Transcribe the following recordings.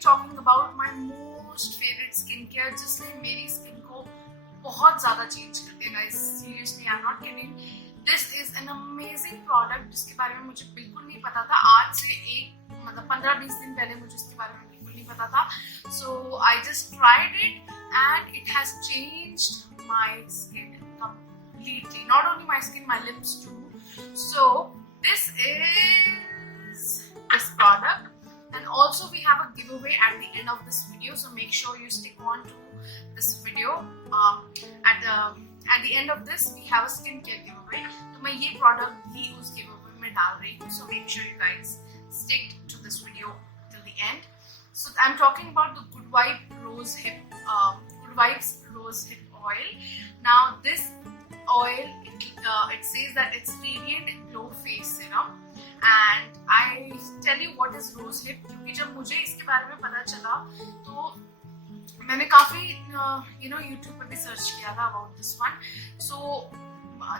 talking about my most favorite skincare, जिसने मेरी skin को बहुत ज़्यादा चेंज कर दिया guys. Seriously, I'm not kidding. This is an amazing product जिसके बारे में मुझे बिल्कुल नहीं पता था. आज से 15-20 दिन पहले मुझे इसके बारे में बिल्कुल नहीं पता था. So I just tried it and it has changed my skin completely. Not only my skin, my lips too. So this is this product. And also we have a giveaway at the end of this video, so make sure you stick on to this video. At the end of this we have a skincare giveaway, तो मैं ये product भी उस giveaway में डाल रही हूँ, so make sure you guys stick to this video till the end. So I'm talking about the Good Vibes Rose Hip Oil. Now this oil, it says that it's Radiant Glow Face Serum. And I tell you what is rose hip, क्योंकि जब मुझे इसके बारे में पता चला तो मैंने काफी YouTube पे भी सर्च किया था about this one. So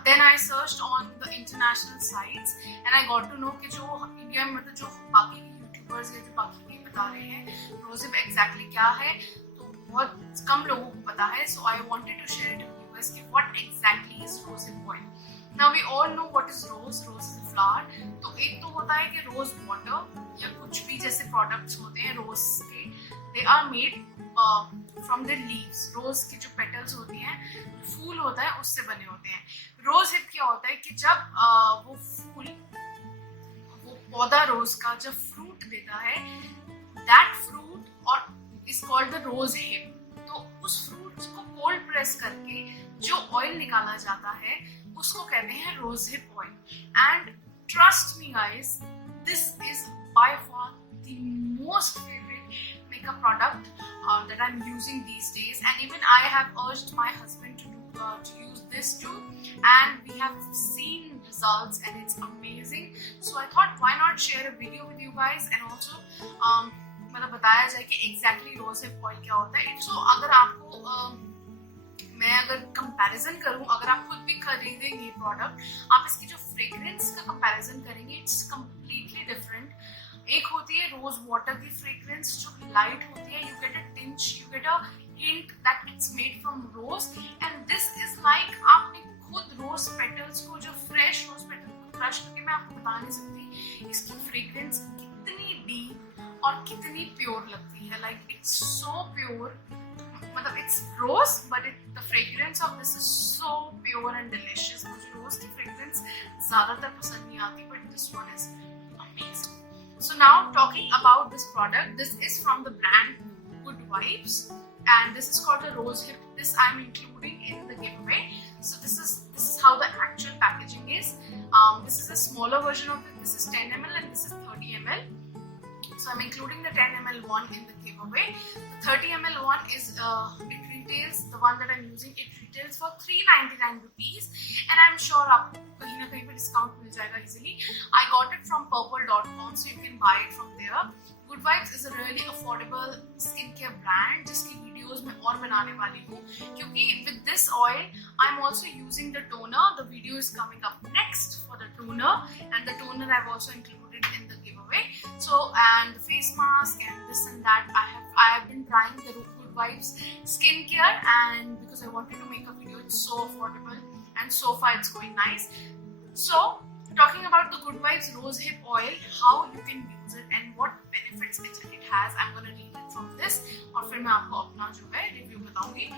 then I searched on the international sites and I got to know कि जो इंडिया में मतलब जो बाकी के यूट्यूबर्स या जो बाकी के बता रहे हैं rose hip exactly क्या है, तो बहुत कम लोगों को पता है. So I wanted to share it with you guys कि what exactly is rose hip oil. Now we all know what is rose. Rose is a flower. तो एक तो होता है कि rose water या कुछ भी जैसे products होते हैं rose के, they are made from the leaves. Rose की जो petals होती हैं, फूल होता है, उससे बने होते हैं. Rose hip क्या होता है कि जब वो फूल, वो पौधा रोज का जब fruit देता है, that fruit और is called the rose hip. तो उस fruit को cold press करके जो oil निकाला जाता है उसको कहते हैं rose hip oil. And trust me guys, this is by far the most favorite makeup product that I'm using these days, and even I have urged my husband to use this too, and we have seen results and it's amazing. So I thought why not share a video with you guys and also मतलब बताया जाए कि exactly rose hip oil क्या होता है. So अगर आपको मैं अगर कंपैरिजन करूं, अगर आप खुद भी खरीदेंगे ये प्रोडक्ट, आप इसकी जो फ्रेग्रेंस का कंपैरिजन करेंगे, इट्स कम्प्लीटली डिफरेंट. एक होती है रोज वाटर की फ्रेग्रेंस जो लाइट होती है, you get a tinge, you get a hint that it's made from rose, and this is like आपने खुद रोज पेटल्स को, जो फ्रेश रोज पेटल को क्रश करके, मैं आपको बता नहीं सकती इसकी फ्रेग्रेंस कितनी डीप और कितनी प्योर लगती है. लाइक इट्स सो प्योर, मतलब it's rose but the fragrance of this is so pure and delicious. मुझे rose की fragrance ज़्यादातर पसंद नहीं आती, but this one is amazing. So now talking about this product, this is from the brand Good Vibes and this is called the Rose Hip. This I'm including in the giveaway. So this is how the actual packaging is. This is a smaller version of it. This is 10 ml and this is 30 ml. So I'm including the 10 ml one in the giveaway. The 30 ml one is it retails, the one that I'm using, it retails for 399 rupees, and I'm sure आपको कहीं ना कहीं पे discount मिल जाएगा easily. I got it from purple.com, so you can buy it from there. Good Vibes is a really affordable skincare brand जिसकी videos मैं और बनाने वाली हूँ, क्योंकि with this oil I'm also using the toner. The video is coming up next for the toner, and the toner I've also included in the giveaway. So and the face mask and this and that, I have been trying the Good Vibes skincare, and because I wanted to make a video, it's so affordable and so far it's going nice. So talking about the Good Vibes Rose Hip Oil, how you can use it and what benefits it has, I'm going to read it from this और फिर मैं आपको अपना जो है review बताऊंगी.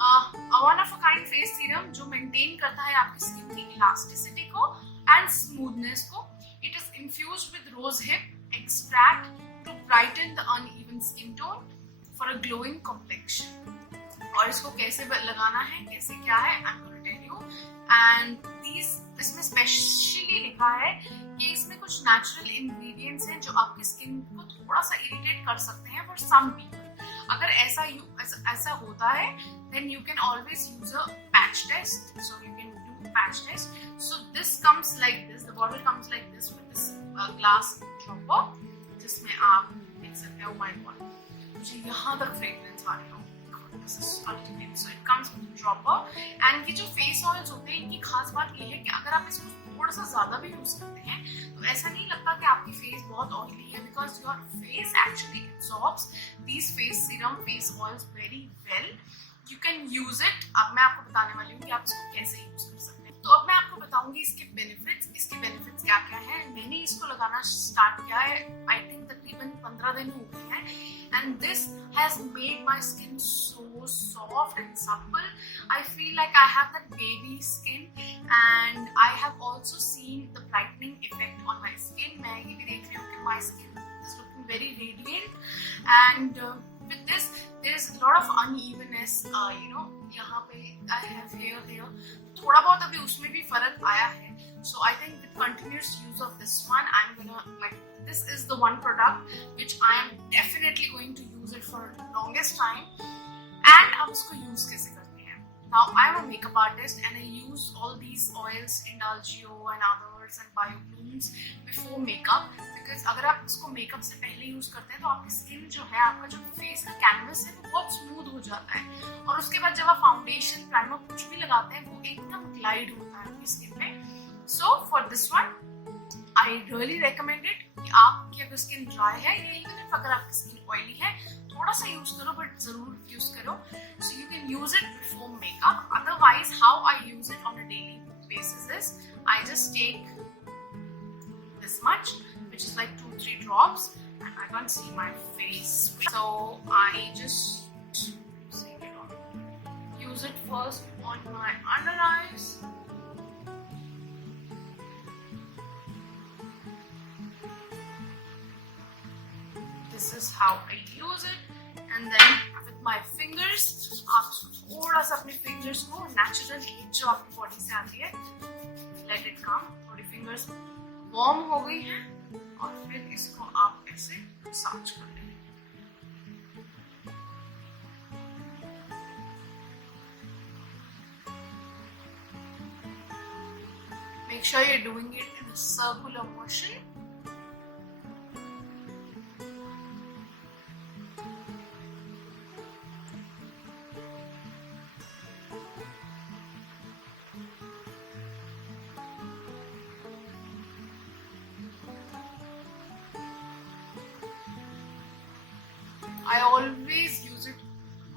A one of a kind face serum जो maintain करता है आपकी स्किन की इलास्टिसिटी को एंड स्मूथनेस को. It is infused with rose hip extract to brighten the uneven skin tone for a glowing complexion. और इसको कैसे लगाना है, कैसे क्या है, I'm going to tell you. And इसमें स्पेशली लिखा है कि इसमें कुछ नेचुरल इंग्रेडिएंट्स हैं जो आपकी स्किन को थोड़ा सा इरिटेट कर सकते हैं फॉर सम पीपल. अगर ऐसा होता है then you can always use a patch test. So you can do patch test. So this comes like this. The bottle comes like this with this glass dropper जिसमें आप देख सकते हो. my god, मुझे यहाँ तक फ्रेग्रेंस आ रही हो. This is ultimate. So it comes with dropper. And ये जो फेस ऑयल्स होते हैं इनकी खास बात ये है कि अगर आप इसको थोड़ा सा ज्यादा भी यूज करते हैं तो ऐसा नहीं लगता कि आपकी फेस बहुत ऑयली है, because your face actually absorbs these face serum face oils very well. You can use it. अब मैं आपको बताने वाली हूँ कि आप इसको कैसे यूज कर सकते हैं। तो अब मैं आपको बताऊंगी इसके बेनिफिट्स। इसके बेनिफिट्स क्या क्या है। मैंने इसको लगाना स्टार्ट किया है आई थिंक तकरीबन 15 दिन हो गए हैं, and this has made my skin so soft and supple. I feel like I have that baby skin, and I have also seen the brightening effect on my skin. मैं ये भी देख रही हूँ कि my skin is looking very radiant, and with this there is a lot of unevenness, यहाँ पे I have hair here, थोड़ा बहुत अभी उसमें भी फर्क आया है। So I think with continuous use of this one, I'm gonna this is the one product which I am definitely going to use it for the longest time। And अब इसको use कैसे करते हैं। Now I am a makeup artist and I use all these oils, Indulgio and others and BioBlooms before makeup, because अगर आप इसको makeup से पहले यूज करते हैं तो आपकी स्किन जो है, आपका जो फेस का कैनवस है वो बहुत स्मूथ हो जाता है, और उसके बाद जब आप फाउंडेशन प्राइमर कुछ भी लगाते हैं वो एकदम ग्लाइड होता है आपकी स्किन पे। So for this one I really recommend it कि आपकी अगर स्किन ड्राई है या इवन अगर आपकी स्किन ऑयली है थोड़ा सा यूज करो, बट जरूर यूज करो। So you can use it before makeup. Otherwise how I use it on a daily basis is I just take this much, which is like 2-3 drops, and I can't see my face, so I just use it first on my under eyes. This is how I use it, and then with my fingers आप थोड़ा सा अपने fingers को natural heat जो आपकी body से आती है लेट इट कम। थोड़ी फिंगर्स वार्म हो गई हैं और फिर इसको आप ऐसे मसाज कर लेंगे। Make sure you're doing it in a circular motion. I always use it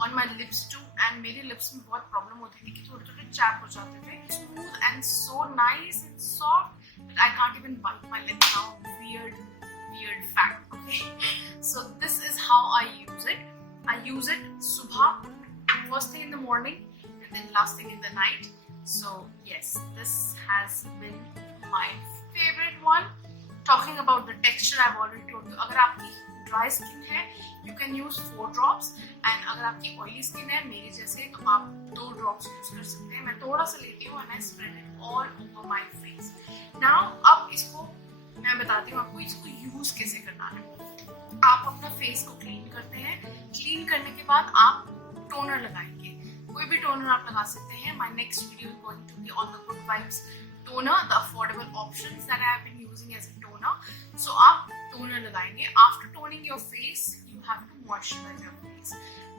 on my lips too, and मेरे lips में बहुत प्रॉब्लम होती थी कि थोड़े थोड़े चैप हो जाते थे। Smooth and so nice and soft that I can't even bite my lip now. Weird fact, okay? So this is how I use it. I use it सुबह, first thing in the morning, and then last thing in the night. So yes, this has been my favorite one. Talking about the texture, I've already told you. अगर आपकी dry skin है you can use 4 drops, and अगर आपकी oily skin है मेरे जैसे तो आप 2 ड्रॉप्स यूज कर सकते हैं। मैं थोड़ा सा लेती हूँ and I spread it all over my face. Now अब इसको मैं बताती हूँ आपको इसको यूज कैसे करना है। आप अपना फेस को क्लीन करते हैं, क्लीन करने के बाद आप टोनर लगाएंगे। कोई भी टोनर आप लगा सकते हैं। My next video is going to be on the good vibes toner, the affordable options that I have been using as a toner. So आप toner लगाएंगे। After toning your face, you have to moisturize your face.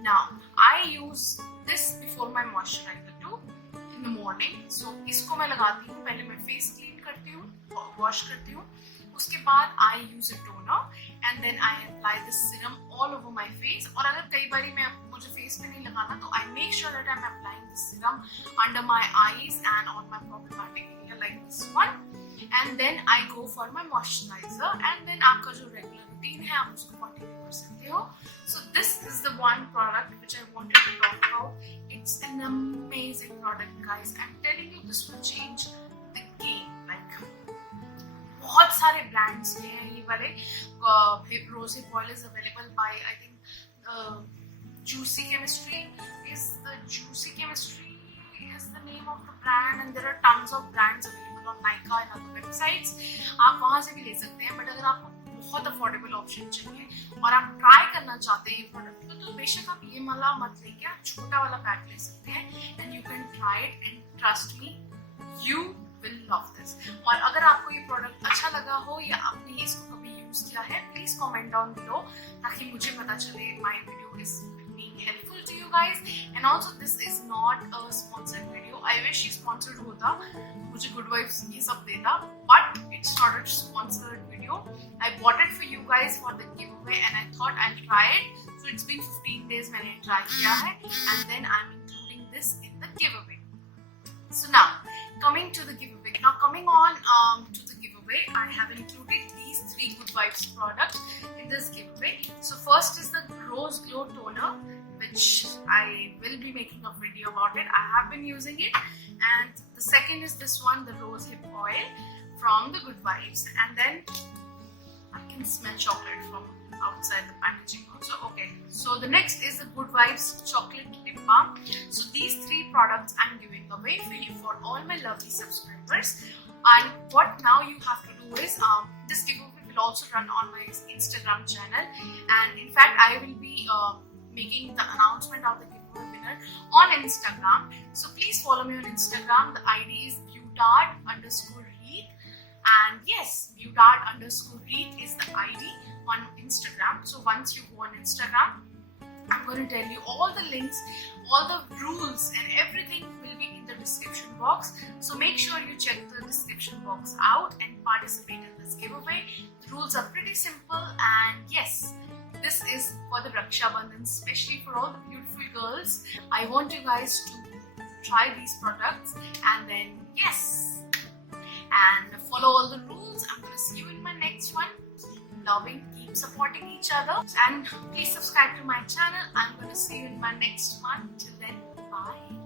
Now, I use this before my moisturizer too in the morning. So इसको मैं लगाती हूँ, पहले मैं face clean करती हूँ, wash करती हूँ, उसके बाद I use a toner and then I apply this serum all over my face. और अगर कई बारी मुझे face पे नहीं लगाना तो I make sure that I'm applying this serum under my eyes and on my problematic area like this one. And then I go for my moisturizer and then आपका जो regular routine है आप उसको continue कर सकते हो. So this is the one product which I wanted to talk about. It's an amazing product, guys. I'm telling you, this will change the game. Like बहुत सारे brands के हैं ये वाले. Rosehip oil is available by I think Juicy Chemistry is the name of the brand, and there are tons of brands available on Nykaa and other websites. आप वहाँ से भी ले सकते हैं, but अगर आपको बहुत अफोर्डेबल ऑप्शन चाहिए और आप ट्राई करना चाहते हैं प्रोडक्ट को तो बेशक आप ये वाला मत लेके आप छोटा वाला पैक ले सकते हैं, and you can try it and trust me you will love this. और अगर आपको ये प्रोडक्ट अच्छा लगा हो या आपने इसको कभी यूज किया है, प्लीज कमेंट डाउन बिलो ताकि मुझे पता चले my video is being helpful to you guys. And also this is not a sponsored video. I wish he sponsored hota, mujhe good vibes ye sab deta, but it's not a sponsored video. I bought it for you guys for the giveaway and I thought I'll try it. So it's been 15 days when I try kiya hai, and then I'm including this in the giveaway. So now coming to the giveaway. Now coming on to the giveaway, I have included these 3 Good Vibes products in this giveaway. So first is the Rose Glow Toner, which I will be making a video about it. I have been using it. And the second is this one, the Rose Hip Oil from the Good Vibes. And then I can smell chocolate from outside the packaging also. Okay, so the next is the Good Vibes Chocolate Lip Balm. So these 3 products I'm giving away for you, for all my lovely subscribers. And what now you have to do is, this giveaway will also run on my Instagram channel, and in fact I will be making the announcement of the giveaway winner on Instagram. So please follow me on Instagram. The ID is Beautard_Reet, and yes, Beautard_Reet is the ID on Instagram. So once you go on Instagram, I'm going to tell you all the links, all the rules and everything will be in the description box. So make sure you check the description box out and participate in this giveaway. The rules are pretty simple, and yes, this is for the RAKSHABANDHAN, especially for all the beautiful girls. I want you guys to try these products and then yes, and follow all the rules. I'm going to see you in my next one. Loving, keep supporting each other, and please subscribe to my channel. I'm going to see you in my next one. Till then, bye.